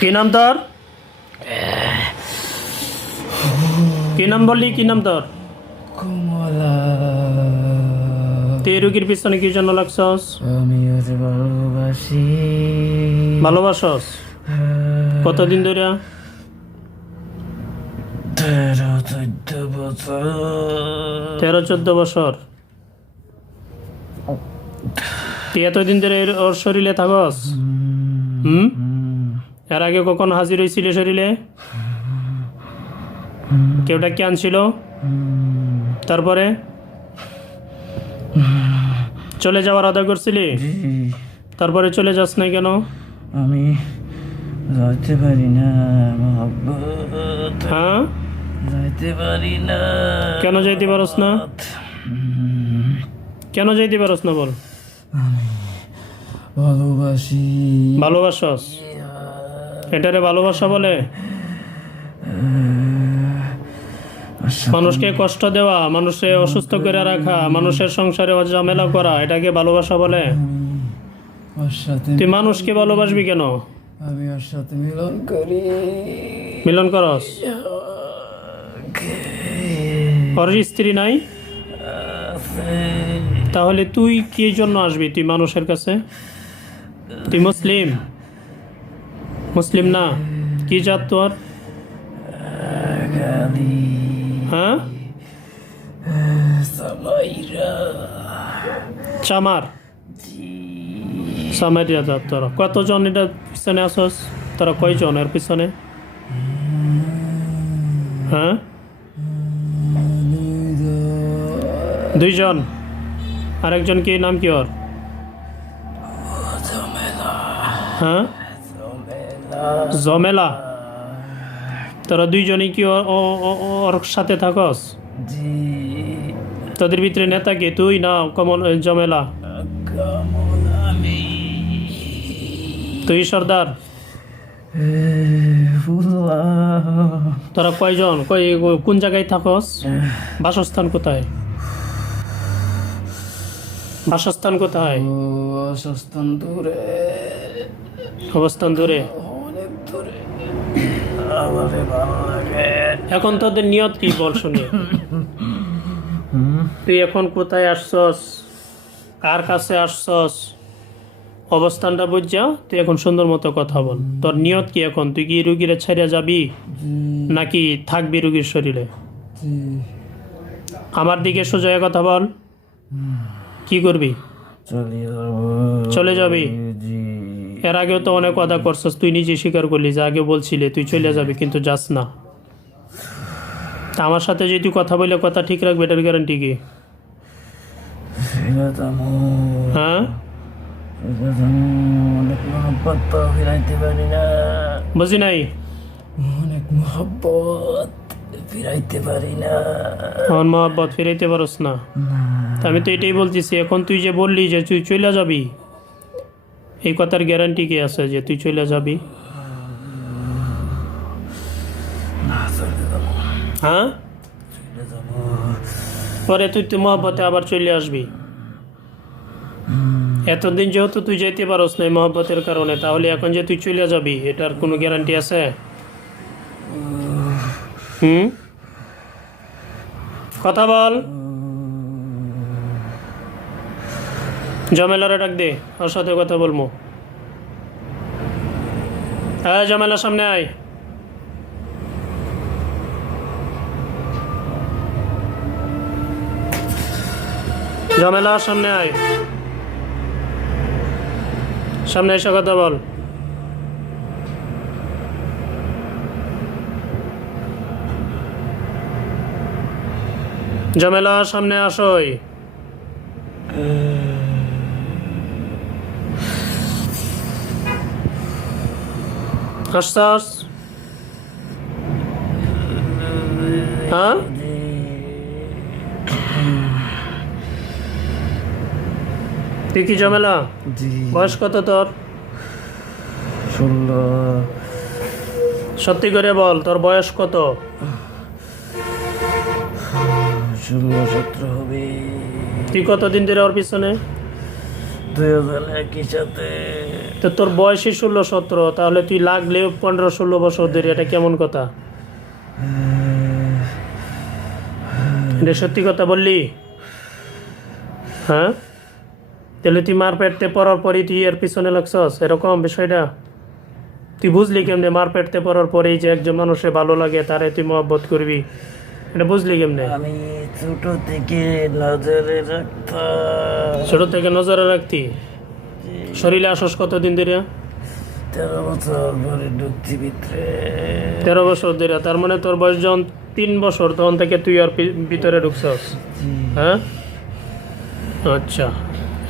কি নাম তোর? কি নাম বললি? কি নাম তোর? কমলা। তুই এই রুগীর পিছনে কি জন্য লাগছস? আমি ওকে ভালোবাসি। ভালোবাসস? কতদিন ধরে? 13-14 বছর। 13-14 বছর। তুই এতদিন ধরে ওর শরীরে থাকস? এর আগে কখন হাজির হয়েছিল শরীরে? কেউটা কি আনছিল? তারপরে চলে যাওয়ার আদা করছিলি? তারপরে চলে যাস না কেন? আমি যাইতে পারি না মহব্বত। হ্যাঁ, যাইতে পারি না। কেন যাইতে পারস না? কেন যাইতে পারস না বল? ভালোবাসি। ভালোবাসস? এটারে ভালোবাসা বলে? মানুষকে কষ্ট দেওয়া, মানুষকে অসুস্থ করে রাখা, মানুষের সংসারে ঝামেলা করা, এটাকে ভালোবাসা বলে? ওর সাথে তুই মানুষকে ভালোবাসবি কেন? আমি ওর সাথে মিলন করি। মিলন করস? ওর স্ত্রী নাই? তাহলে তুই কি জন্য আসবি তুই মানুষের কাছে? তুই মুসলিম? মুসলিম না? কি জাত তোর? হ্যাঁ, সামাইরা। চামার? সামারিয়া জাত তোরা। কতজন এটা পিছনে আসস? তোরা কয়জন এর পিছনে? হ্যাঁ, 2 জন। আরেকজন কি নাম কি ওর? হ্যাঁ, জমেলা। তোরা 2জনই কি ওর সাথে থাকস? জি। তোদের ভিতরে নেতা কে, তুই না কমল জমেলা? কমল আমি। তুই সর্দার? তোরা কয়জন? কোন জায়গায় থাকস? বাসস্থান কোথায়? বাসস্থান কোথায়? অসস্থান দূরে। অবস্থান দূরে? অনেক দূরে। আমারে ভালো লাগে। এখন তোদের নিয়ত কি বল শুনি? তুই এখন কোথায় আসছস? কার কাছে আসছস? অবস্থানটা বুঝা তুই এখন সুন্দর মতো কথা বল। তোর নিয়ত কি এখন? তুই কি রুগীরে ছাড়িয়া যাবি নাকি থাকবি রুগীর শরীরে? আমার দিকে সোজা হয়ে কথা বল। কি করবি? চলে যাবি? এর আগেও তো অনেক কথা করছস, তুই নিজে স্বীকার করলি যে আগে বলছিলে তুই চলে যাবি, কিন্তু যাস না। তা আমার সাথে যদি তুই কথা বলে কথা ঠিক রাখবে, এটার গ্যারান্টি কি? হ্যাঁ, অনেক মহব্বত তো ফিরাইতে পারি না। বুঝি নাই? অনেক মহব্বত ফিরাইতে পারি না। আমার মহব্বত ফিরাইতে পারস না? তা আমি তো এটাই বলতেছি, এখন তুই যে বললি যে তুই চলে যাবি, এই কথার গ্যারান্টি কি আছে যে তুই চলে যাবি? হ্যাঁ, পরে তুই তো মহব্বতে আবার চলে আসবি। এতদিন যেহেতু তুই যেতে পারস না মহব্বতের কারণে, তাহলে এখন যে তুই চলে যাবি এটার কোনো গ্যারান্টি আছে? কথা বল। জমেলারে ডাক দে, ওর সাথে কথা বলবো। হ্যাঁ, জমেলা সামনে আয়। জমেলা সামনে আয়, সামনে এসে কথা বল। জমেলা সামনে আসোই। হাসছাস? হ্যাঁ, তুই কি জমেলা? বয়স কত তোর? 16। সত্যি করে বল, তোর বয়স কত? 16-17 হবে। তুই কতদিন ধরে ওর পিছনে? দুজন একই সাথে। তো তোর বয়সই 16-17, তাহলে তুই লাগলেও 15-16 বছর ধরে, এটা কেমন কথা? এটা সত্যি কথা বললি? হ্যাঁ, তাহলে তুই মার পেটতে পড়ার পরেই তুই এর পিছনে লাগছস, এরকম বিষয়টা? তুই বুঝলি কেমনে মার পেটতে পড়ার পরেই যে একজন মানুষের ভালো লাগে, তারে তুই মহব্বত করবি, এটা বুঝলি কেমনে? আমি ছোট থেকে নজরে রাখতাম। ছোট থেকে নজরে রাখতি? শরীরে আসস কতদিন ধরে? 13 বছর ধরে ঢুকছি ভিতরে। 13 বছর ধরে, তার মানে তোর বয়স যখন 3 বছর তখন থেকে তুই আর ভিতরে ঢুকছস? হ্যাঁ, আচ্ছা।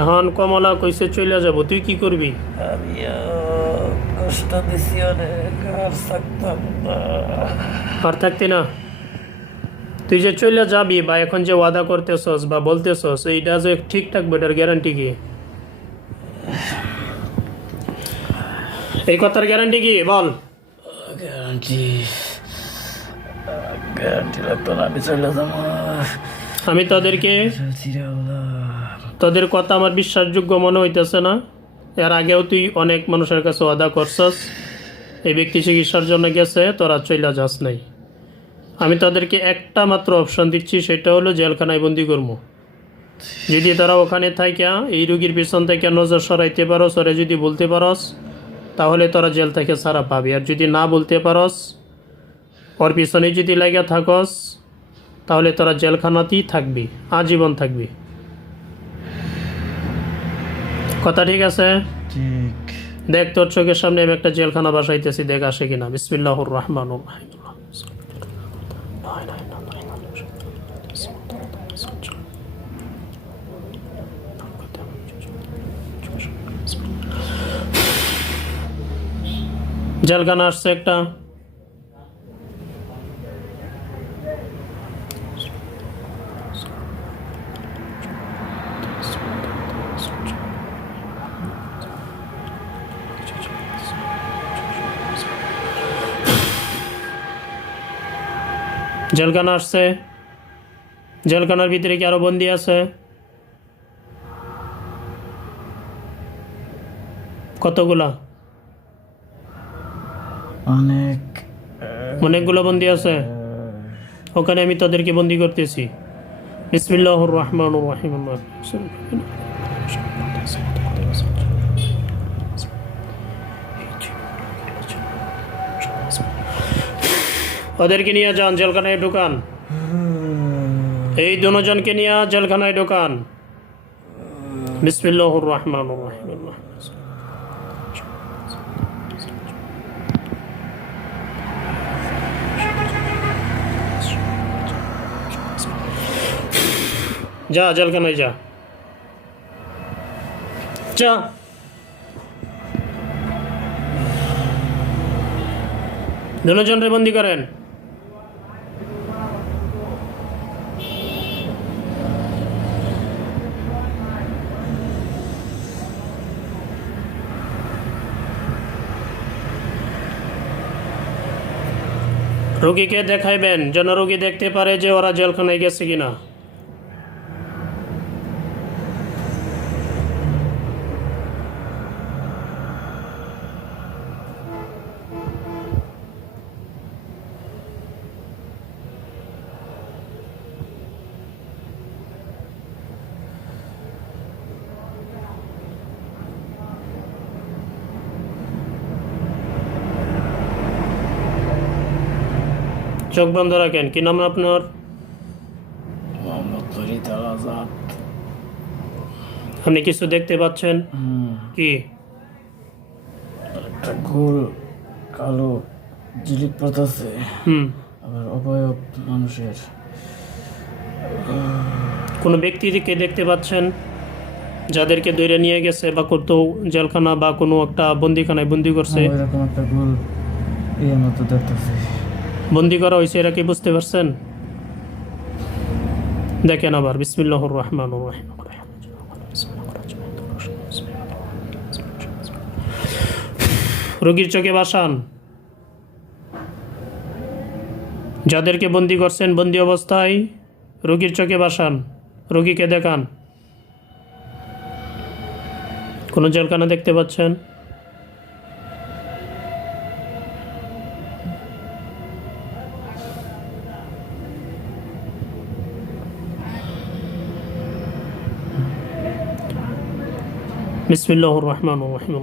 এখন কমলা কইছে চলে যাব, তুই কি করবি? আমিও কষ্ট দিছি অনেক, আর থাকতাম না। আর থাকতি না? তুই যে চলে যাবি বা এখন যে ওয়াদা করতেছস বা বলতেছস, এইটা যে ঠিক থাকবে এটার গ্যারান্টি কি? এই কথার গ্যারান্টি কি বল? গ্যারান্টি গ্যারান্টি লাগতো না, আমি চলে যাবো। আমি তোদের কথা আমার বিশ্বাসযোগ্য মনে হইতেছে না। এর আগেও তুই অনেক মানুষের কাছে ওয়াদা করছস, এই ব্যক্তি চিকিৎসার জন্য গেছে, তোরা চইলা যাস নাই। আমি তাদেরকে একটা মাত্র অপশন দিচ্ছি, সেটা হলো জেলখানায় বন্দি করবো। যদি তারা ওখানে থাইকা এই রুগীর পিছন থেকে নজর সরাইতে পারস, ওরে যদি বলতে পারস, তাহলে তোরা জেল থেকে ছাড়া পাবি। আর যদি না বলতে পারস, ওর পিছনে যদি লাগা থাকস, তাহলে তোরা জেলখানাতেই থাকবি, আজীবন থাকবি। কথা ঠিক আছে? ঠিক। দেখ, তোর চোখের সামনে আমি একটা জেলখানা বাসাইতেছি, দেখ আসে কিনা। বিসমিল্লাহির রহমানির রহিম। জেলখানা আসছে একটা। জেলখানা আসছে। জেলখানার ভিতরে কি আরো বন্দি আছে? কতগুলা? অনেকগুলো বন্দি আছে। ওখানে আমি তাদেরকে বন্দি করতেছি। বিসমিল্লাহির রহমানির রহিম। ওদেরকে নিয়ে যান, জেলখানায় ঢুকান। এই দুজনকে নিয়ে জেলখানায় ঢুকান। বিসমিল্লাহির রহমানির রহিম। যা, জেলখানায় যা, যা। দুজনরে বন্দি করেন। রোগীকে দেখাইবেন, যেন রোগী দেখতে পারে যে ওরা জেলখানায় গেছে কিনা। চোখ বন্ধ রাখেন। কি নাম আপনার? মোহাম্মদ ফরিদ আল আজাদ। আপনি কিছু দেখতে পাচ্ছেন? কি? একটা গোল কালো জিলিক পড়তেছে, আবার অবয়ব মানুষের। কোনো ব্যক্তিকে দেখতে পাচ্ছেন যাদেরকে ধরে নিয়ে গেছে বা কোথাও জেলখানা বা কোনো একটা বন্দিখানায় বন্দি করছে? এরকম একটা গোল এর মতো দেখতেছে। বন্দি করা হয়েছে, এরা কি বুঝতে পারছেন? দেখেন আবার। বিসমিল্লাহির রহমানির রহিম। রোগীর চোখে বাসান। যাদেরকে বন্দি করছেন বন্দি অবস্থায় রোগীর চোখে বাসান, রোগীকে দেখান। কোনো জেলখানা দেখতে পাচ্ছেন? বিসমিল্লাহির রহমানির রহিম।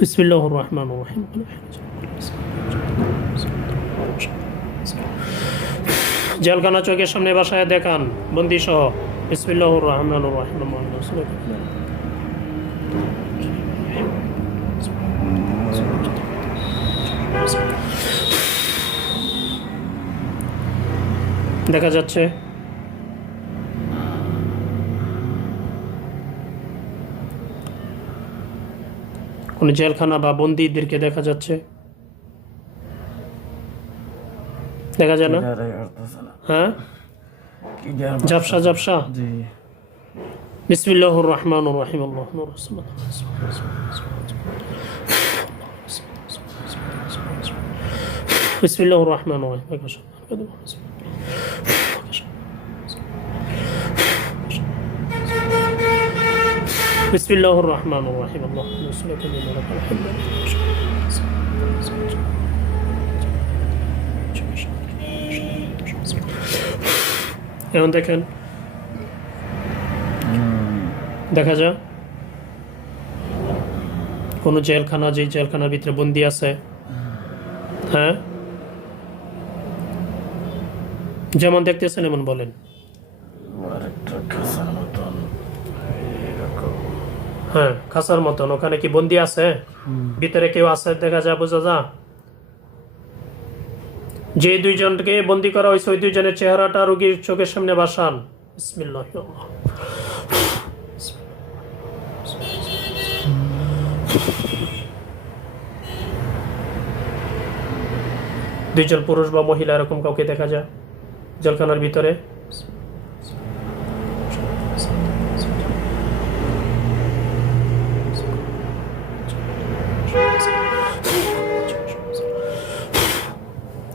বিসমিল্লাহির রহমানির রহিম। জেলখানা চোখের সামনে বাসায় দেখান বন্দি সহ। বিসমিল্লাহির রহমানির রহিম। দেখা যাচ্ছে? কোন জেলখানা বা বন্দীদেরকে দেখা যাচ্ছে? দেখা যায় না? হ্যাঁ, ঝাপসা ঝাপসা। বিসমিল্লাহির রহমানির রহিম। বিসমিল্লাহির রহমানির রহিম। বিসমিল্লাহির রহমানির রহিম। এখন দেখেন, দেখা যায় কোনো জেলখানা, যে জেলখানার ভিতরে বন্দি আছে, হ্যাঁ, যেমন দেখতেছেন এমন বলেন। হ্যাঁ, খাঁচার মতন। ওখানে কি বন্দি আছে? ভিতরে কেউ আছে দেখা যায়, বোঝা যায়? যে দুইজনকে বন্দি করা হয়েছে ওই দুইজনের চেহারাটা রোগীর চোখের সামনে বাসান। বিসমিল্লাহ। দুইজন পুরুষ বা মহিলা এরকম কাউকে দেখা যায় জেলখানার ভিতরে?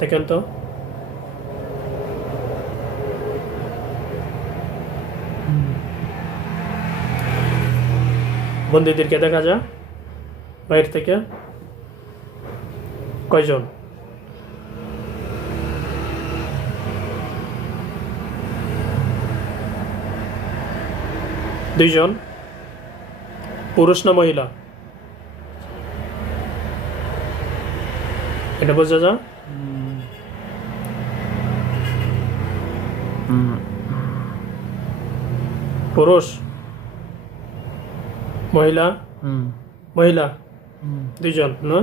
দেখেন তো। বন্দীদেরকে দেখা যায় বাইরে থেকে? কয়জন? দুইজন। পুরুষ না মহিলা এটা বোঝা যায়? পুরুষ মহিলা? মহিলা দুইজন না?